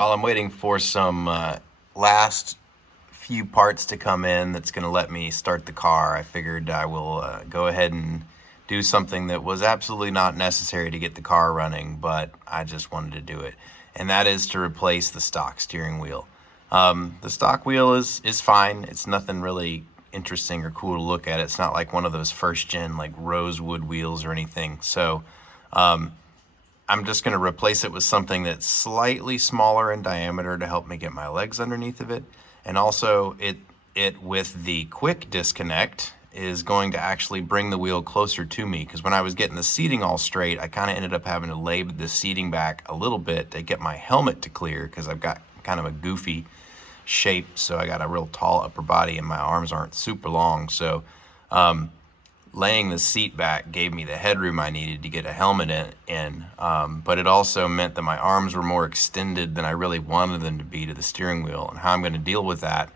While I'm waiting for some last few parts to come in that's going to let me start the car, I figured I will go ahead and do something that was absolutely not necessary to get the car running, but I just wanted to do it. And that is to replace the stock steering wheel. The stock wheel is fine. It's nothing really interesting or cool to look at. It's not like one of those first gen like rosewood wheels or anything. So I'm just going to replace it with something that's slightly smaller in diameter to help me get my legs underneath of it. And also it with the quick disconnect is going to actually bring the wheel closer to me, because when I was getting the seating all straight, I kind of ended up having to lay the seating back a little bit to get my helmet to clear, because I've got kind of a goofy shape, so I got a real tall upper body and my arms aren't super long. So laying the seat back gave me the headroom I needed to get a helmet in, but it also meant that my arms were more extended than I really wanted them to be to the steering wheel. And how I'm going to deal with that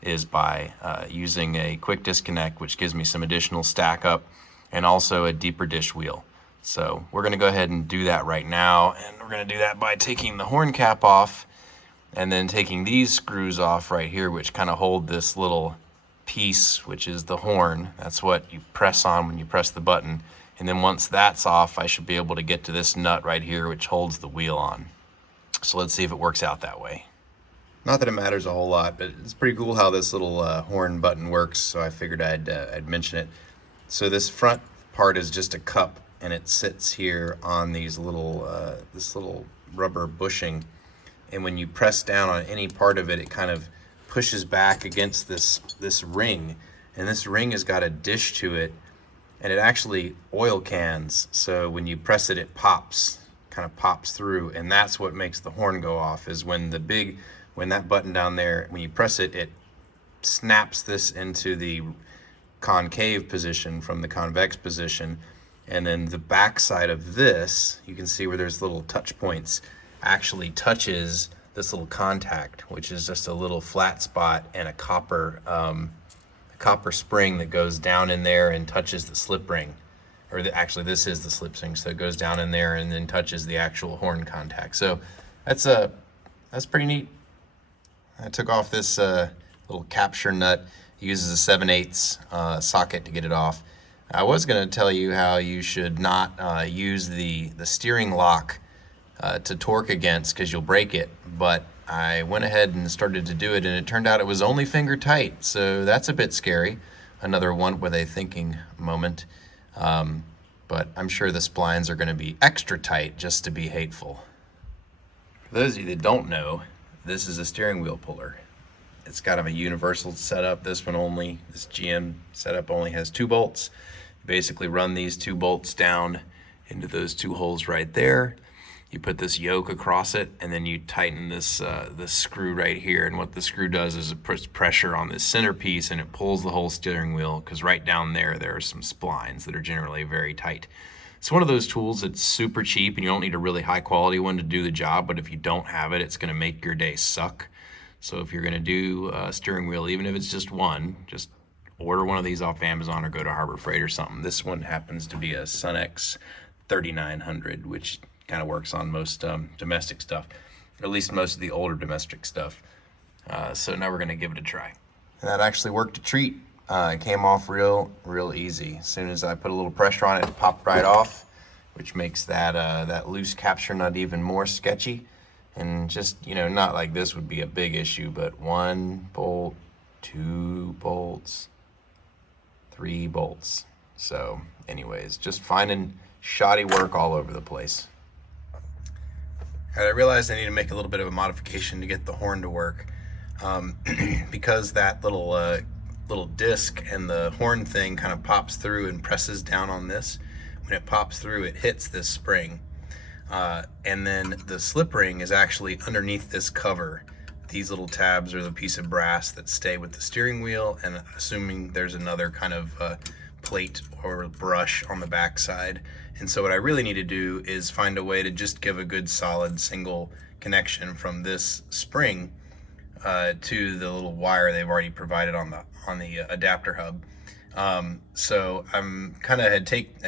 is by using a quick disconnect, which gives me some additional stack up, and also a deeper dish wheel. So we're going to go ahead and do that right now, and we're going to do that by taking the horn cap off and then taking these screws off right here, which kind of hold this little piece, which is the horn. That's what you press on when you press the button. And then once that's off, I should be able to get to this nut right here, which holds the wheel on. So let's see if it works out that way. Not that it matters a whole lot, but it's pretty cool how this little horn button works, so I figured I'd mention it. So this front part is just a cup, and it sits here on these little this little rubber bushing. And when you press down on any part of it, it kind of pushes back against this ring, and this ring has got a dish to it, and it actually oil cans. So when you press it, it pops, kind of pops through, and that's what makes the horn go off. Is when that button down there, when you press it, it snaps this into the concave position from the convex position, and then the back side of this, you can see where there's little touch points, actually touches this little contact, which is just a little flat spot and a copper spring that goes down in there and touches the slip ring. Actually, this is the slip ring, so it goes down in there and then touches the actual horn contact. So that's pretty neat. I took off this little capture nut. It uses a 7/8 socket to get it off. I was going to tell you how you should not use the steering lock to torque against, because you'll break it, but I went ahead and started to do it, and it turned out it was only finger tight, so that's a bit scary. Another one with a thinking moment, but I'm sure the splines are going to be extra tight just to be hateful. For those of you that don't know, this is a steering wheel puller. It's kind of a universal setup. This GM setup only has 2 bolts. You basically run these 2 bolts down into those 2 holes right there. You put this yoke across it, and then you tighten this screw right here. And what the screw does is it puts pressure on this centerpiece, and it pulls the whole steering wheel, because right down there are some splines that are generally very tight. It's one of those tools that's super cheap, and you don't need a really high quality one to do the job, but if you don't have it, it's going to make your day suck. So if you're going to do a steering wheel, even if it's just one, just order one of these off Amazon or go to Harbor Freight or something. This one happens to be a Sunex 3900, which kind of works on most domestic stuff, or at least most of the older domestic stuff. So now we're going to give it a try. And that actually worked a treat. It came off real easy. As soon as I put a little pressure on it, it popped right off, which makes that loose capture nut even more sketchy. And just, not like this would be a big issue, but 1 bolt, 2 bolts, 3 bolts. So anyways, just finding shoddy work all over the place. I realized I need to make a little bit of a modification to get the horn to work, because that little disc and the horn thing kind of pops through and presses down on this. When it pops through, it hits this spring, and then the slip ring is actually underneath this cover. These little tabs are the piece of brass that stay with the steering wheel, and assuming there's another kind of plate or brush on the back side. And so what I really need to do is find a way to just give a good solid single connection from this spring to the little wire they've already provided on the adapter hub. So I'm kind of I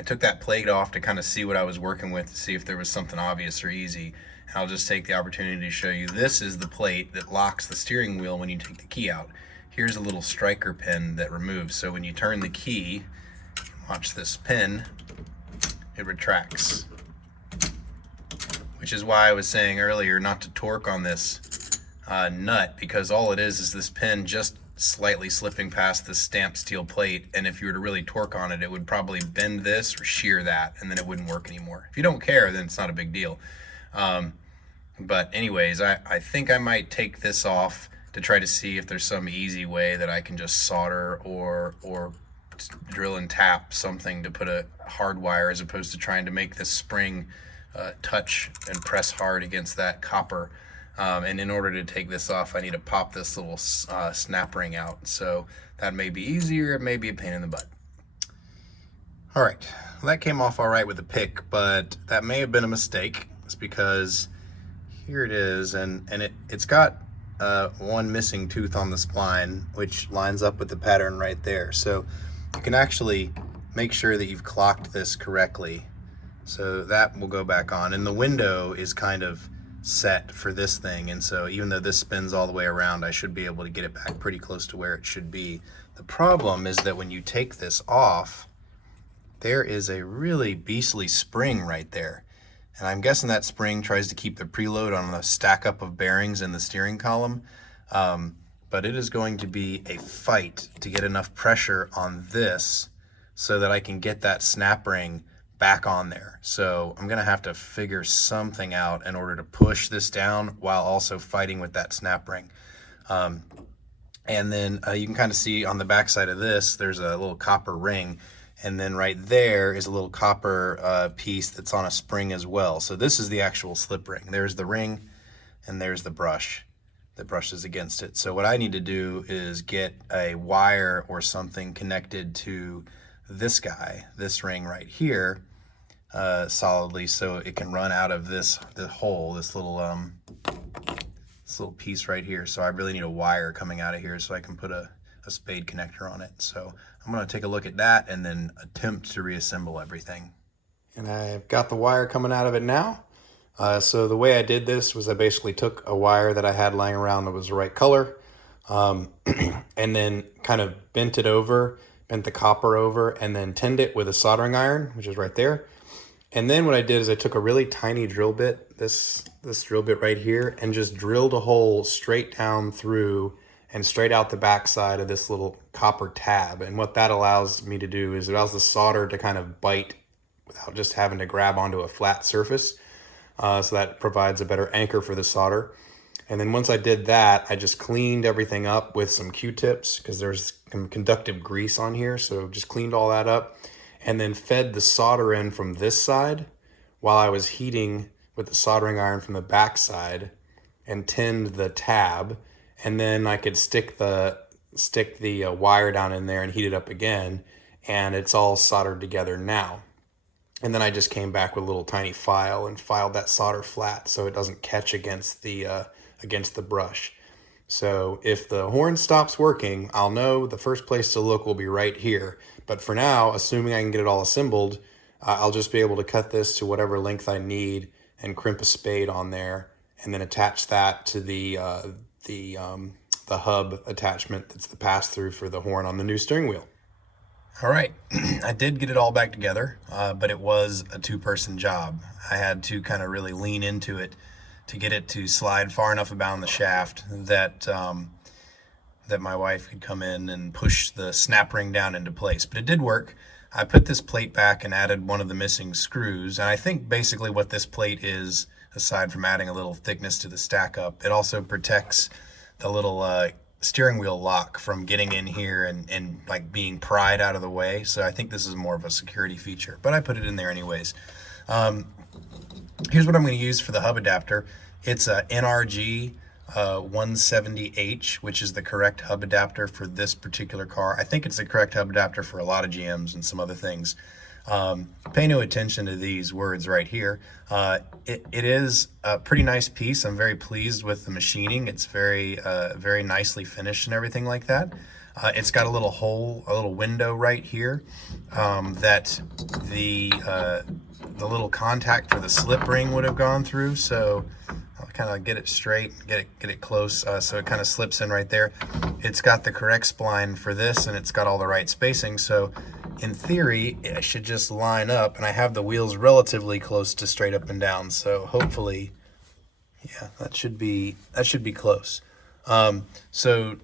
took that plate off to kind of see what I was working with, to see if there was something obvious or easy. And I'll just take the opportunity to show you, this is the plate that locks the steering wheel when you take the key out. Here's a little striker pin that removes. So when you turn the key, watch this pin, it retracts. Which is why I was saying earlier not to torque on this nut, because all it is this pin just slightly slipping past the stamped steel plate, and if you were to really torque on it, it would probably bend this or shear that, and then it wouldn't work anymore. If you don't care, then it's not a big deal. But anyways, I think I might take this off to try to see if there's some easy way that I can just solder or drill and tap something to put a hard wire, as opposed to trying to make this spring touch and press hard against that copper. And in order to take this off, I need to pop this little snap ring out. So that may be easier, it may be a pain in the butt. All right, well, that came off all right with the pick, but that may have been a mistake. It's because here it is, and it's got one missing tooth on the spline, which lines up with the pattern right there. So you can actually make sure that you've clocked this correctly. So that will go back on, and the window is kind of set for this thing, and so even though this spins all the way around, I should be able to get it back pretty close to where it should be. The problem is that when you take this off, there is a really beastly spring right there, and I'm guessing that spring tries to keep the preload on the stack up of bearings in the steering column. But it is going to be a fight to get enough pressure on this so that I can get that snap ring back on there. So I'm gonna have to figure something out in order to push this down while also fighting with that snap ring. And then you can kind of see on the back side of this, there's a little copper ring, and then right there is a little copper piece that's on a spring as well. So this is the actual slip ring. There's the ring, and there's the brush that brushes against it. So what I need to do is get a wire or something connected to this guy, this ring right here, solidly, so it can run out of the hole, this little piece right here. So I really need a wire coming out of here so I can put a spade connector on it. So I'm going to take a look at that and then attempt to reassemble everything. And I've got the wire coming out of it now. So the way I did this was I basically took a wire that I had lying around that was the right color, and then kind of bent the copper over, and then tinned it with a soldering iron, which is right there. And then what I did is I took a really tiny drill bit, this drill bit right here, and just drilled a hole straight down through and straight out the backside of this little copper tab. And what that allows me to do is it allows the solder to kind of bite without just having to grab onto a flat surface. So that provides a better anchor for the solder. And then once I did that, I just cleaned everything up with some Q-tips, because there's some conductive grease on here. So just cleaned all that up, and then fed the solder in from this side while I was heating with the soldering iron from the back side, and tinned the tab. And then I could stick the wire down in there and heat it up again, and it's all soldered together now. And then I just came back with a little tiny file and filed that solder flat so it doesn't catch against the brush. So if the horn stops working, I'll know the first place to look will be right here. But for now, assuming I can get it all assembled, I'll just be able to cut this to whatever length I need and crimp a spade on there, and then attach that to the hub attachment that's the pass-through for the horn on the new steering wheel. All right, I did get it all back together, but it was a two-person job. I had to kind of really lean into it to get it to slide far enough about the shaft that that my wife could come in and push the snap ring down into place. But it did work. I put this plate back and added one of the missing screws, and I think basically what this plate is, aside from adding a little thickness to the stack up, it also protects the little steering wheel lock from getting in here and like being pried out of the way. So I think this is more of a security feature, but I put it in there anyways. Here's what I'm going to use for the hub adapter. It's a NRG 170H, which is the correct hub adapter for this particular car. I think it's the correct hub adapter for a lot of GMs and some other things. Pay no attention to these words right here. It is a pretty nice piece. I'm very pleased with the machining. It's very nicely finished and everything like that. It's got a little hole, a little window right here that the little contact for the slip ring would have gone through. So I'll kind of get it straight, get it close, so it kind of slips in right there. It's got the correct spline for this, and it's got all the right spacing. So in theory, I should just line up, and I have the wheels relatively close to straight up and down. So hopefully, yeah, that should be close. So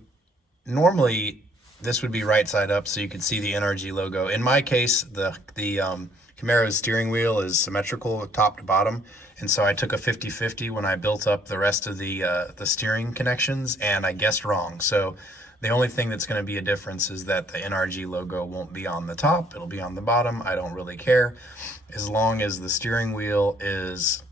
normally this would be right side up, so you could see the NRG logo. In my case, the Camaro's steering wheel is symmetrical top to bottom, and so I took a 50-50 when I built up the rest of the steering connections, and I guessed wrong. So the only thing that's going to be a difference is that the NRG logo won't be on the top, it'll be on the bottom. I don't really care, as long as the steering wheel is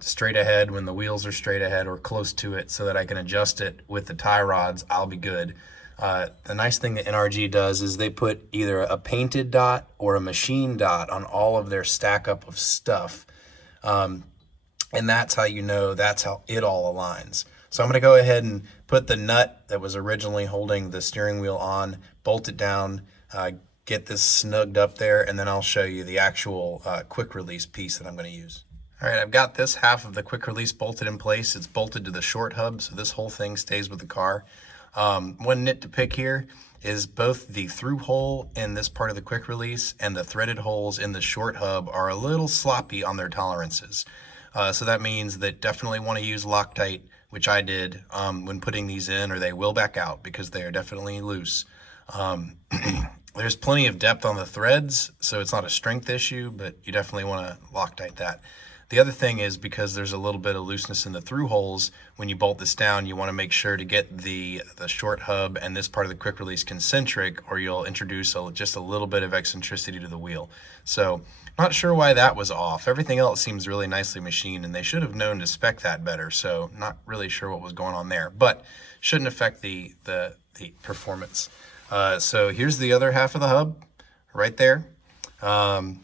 straight ahead when the wheels are straight ahead or close to it, so that I can adjust it with the tie rods. I'll be good. The nice thing that NRG does is they put either a painted dot or a machine dot on all of their stack up of stuff. And that's how you know that's how it all aligns. So I'm going to go ahead and put the nut that was originally holding the steering wheel on, bolt it down, get this snugged up there, and then I'll show you the actual quick release piece that I'm going to use. All right, I've got this half of the quick release bolted in place. It's bolted to the short hub, so this whole thing stays with the car. One nit to pick here is both the through hole in this part of the quick release and the threaded holes in the short hub are a little sloppy on their tolerances. So that means that definitely want to use Loctite, which I did when putting these in, or they will back out because they are definitely loose. There's plenty of depth on the threads, so it's not a strength issue, but you definitely want to Loctite that. The other thing is, because there's a little bit of looseness in the through holes, when you bolt this down, you want to make sure to get the short hub and this part of the quick release concentric, or you'll introduce just a little bit of eccentricity to the wheel. So not sure why that was off. Everything else seems really nicely machined, and they should have known to spec that better. So not really sure what was going on there, but shouldn't affect the performance. So here's the other half of the hub right there. I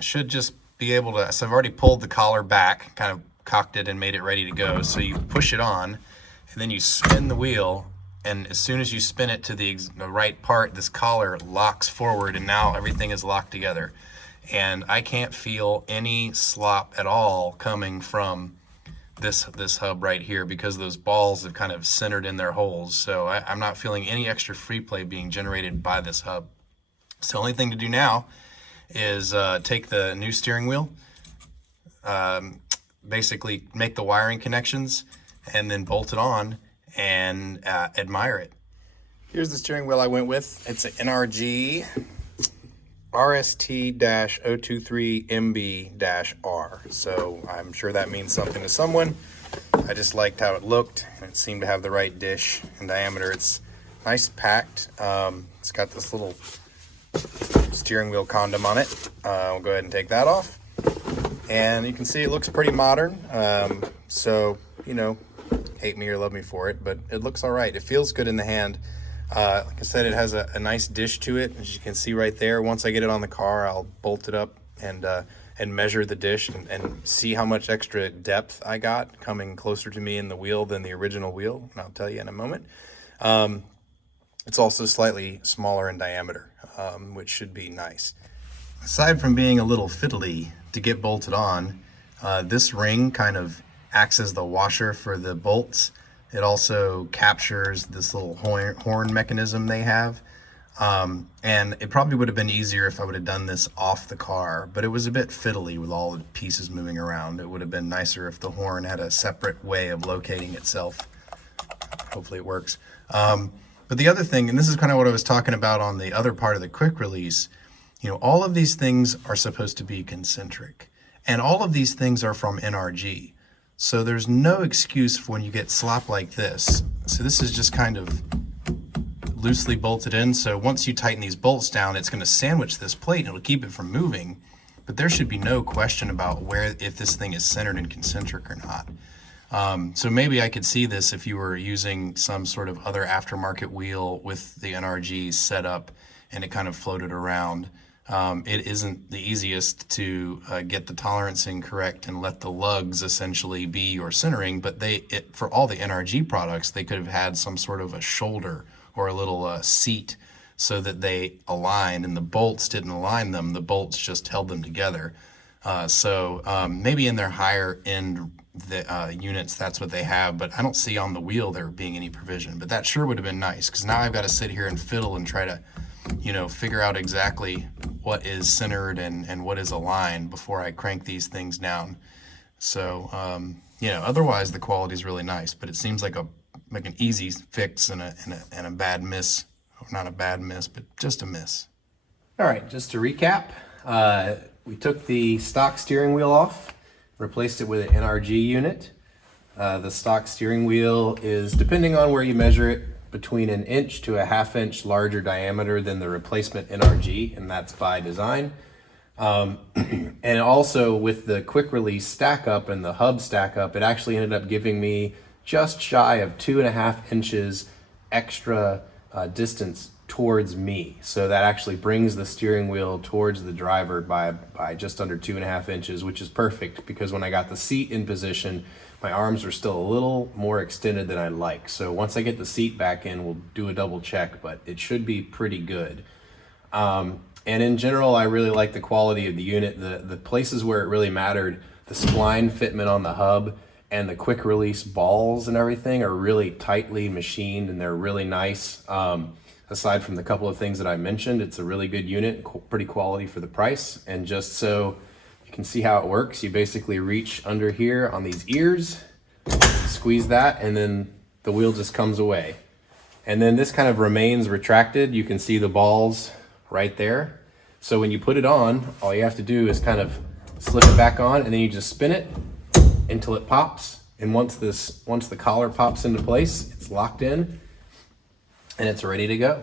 should just be able to, so I've already pulled the collar back, kind of cocked it and made it ready to go. So you push it on, and then you spin the wheel, and as soon as you spin it to the right part, this collar locks forward, and now everything is locked together. And I can't feel any slop at all coming from this hub right here, because those balls have kind of centered in their holes. So I'm not feeling any extra free play being generated by this hub. So the only thing to do now is take the new steering wheel, basically make the wiring connections, and then bolt it on and admire it. Here's the steering wheel I went with. It's an NRG RST-023MB-R. So I'm sure that means something to someone. I just liked how it looked, and it seemed to have the right dish and diameter. It's nice packed. It's got this little steering wheel condom on it. We'll go ahead and take that off, and you can see it looks pretty modern. So, you know, hate me or love me for it, but it looks all right. It feels good in the hand. Like I said, it has a nice dish to it, as you can see right there. Once I get it on the car, I'll bolt it up and measure the dish and see how much extra depth I got coming closer to me in the wheel than the original wheel, and I'll tell you in a moment. It's also slightly smaller in diameter, which should be nice. Aside from being a little fiddly to get bolted on, this ring kind of acts as the washer for the bolts. It also captures this little horn mechanism they have. And it probably would have been easier if I would have done this off the but it was a bit fiddly with all the pieces moving around. It would have been nicer if the horn had a separate way of locating itself. Hopefully it works. But the other thing, and this is kind of what I was talking about on the other part of the quick release, you know, all of these things are supposed to be concentric, and all of these things are from NRG. So there's no excuse for when you get slop like this. So this is just kind of loosely bolted in. So once you tighten these bolts down, it's going to sandwich this plate and it'll keep it from moving. But there should be no question about if this thing is centered and concentric or not. So maybe I could see this if you were using some sort of other aftermarket wheel with the NRG set up and it kind of floated around. It isn't the easiest to get the tolerancing correct and let the lugs essentially be your centering, but for all the NRG products, they could have had some sort of a shoulder or a little seat so that they aligned, and the bolts didn't align them. The bolts just held them together. So maybe in their higher end units, that's what they have, but I don't see on the wheel there being any provision. But that sure would have been nice, because now I've got to sit here and fiddle and try to, you know, figure out exactly what is centered and what is aligned before I crank these things down. So, you know, otherwise the quality is really nice, but it seems like an easy fix and a bad miss, or not a bad miss, but just a miss. All right, just to recap, we took the stock steering wheel off, replaced it with an NRG unit. The stock steering wheel is, depending on where you measure it, between 1 inch to a 1/2 inch larger diameter than the replacement NRG, and that's by design. And also with the quick release stack up and the hub stack up, it actually ended up giving me just shy of 2.5 inches extra distance towards me. So that actually brings the steering wheel towards the driver by just under 2.5 inches, which is perfect, because when I got the seat in position, my arms are still a little more extended than I like. So once I get the seat back in, we'll do a double check, but it should be pretty good. And in general, I really like the quality of the unit. The places where it really mattered, the spline fitment on the hub and the quick release balls and everything are really tightly machined, and they're really nice. Aside from the couple of things that I mentioned, it's a really good unit, pretty quality for the price. And just so you can see how it works, you basically reach under here on these ears, squeeze that, and then the wheel just comes away. And then this kind of remains retracted. You can see the balls right there. So when you put it on, all you have to do is kind of slip it back on, and then you just spin it until it pops. And once the collar pops into place, it's locked in and it's ready to go.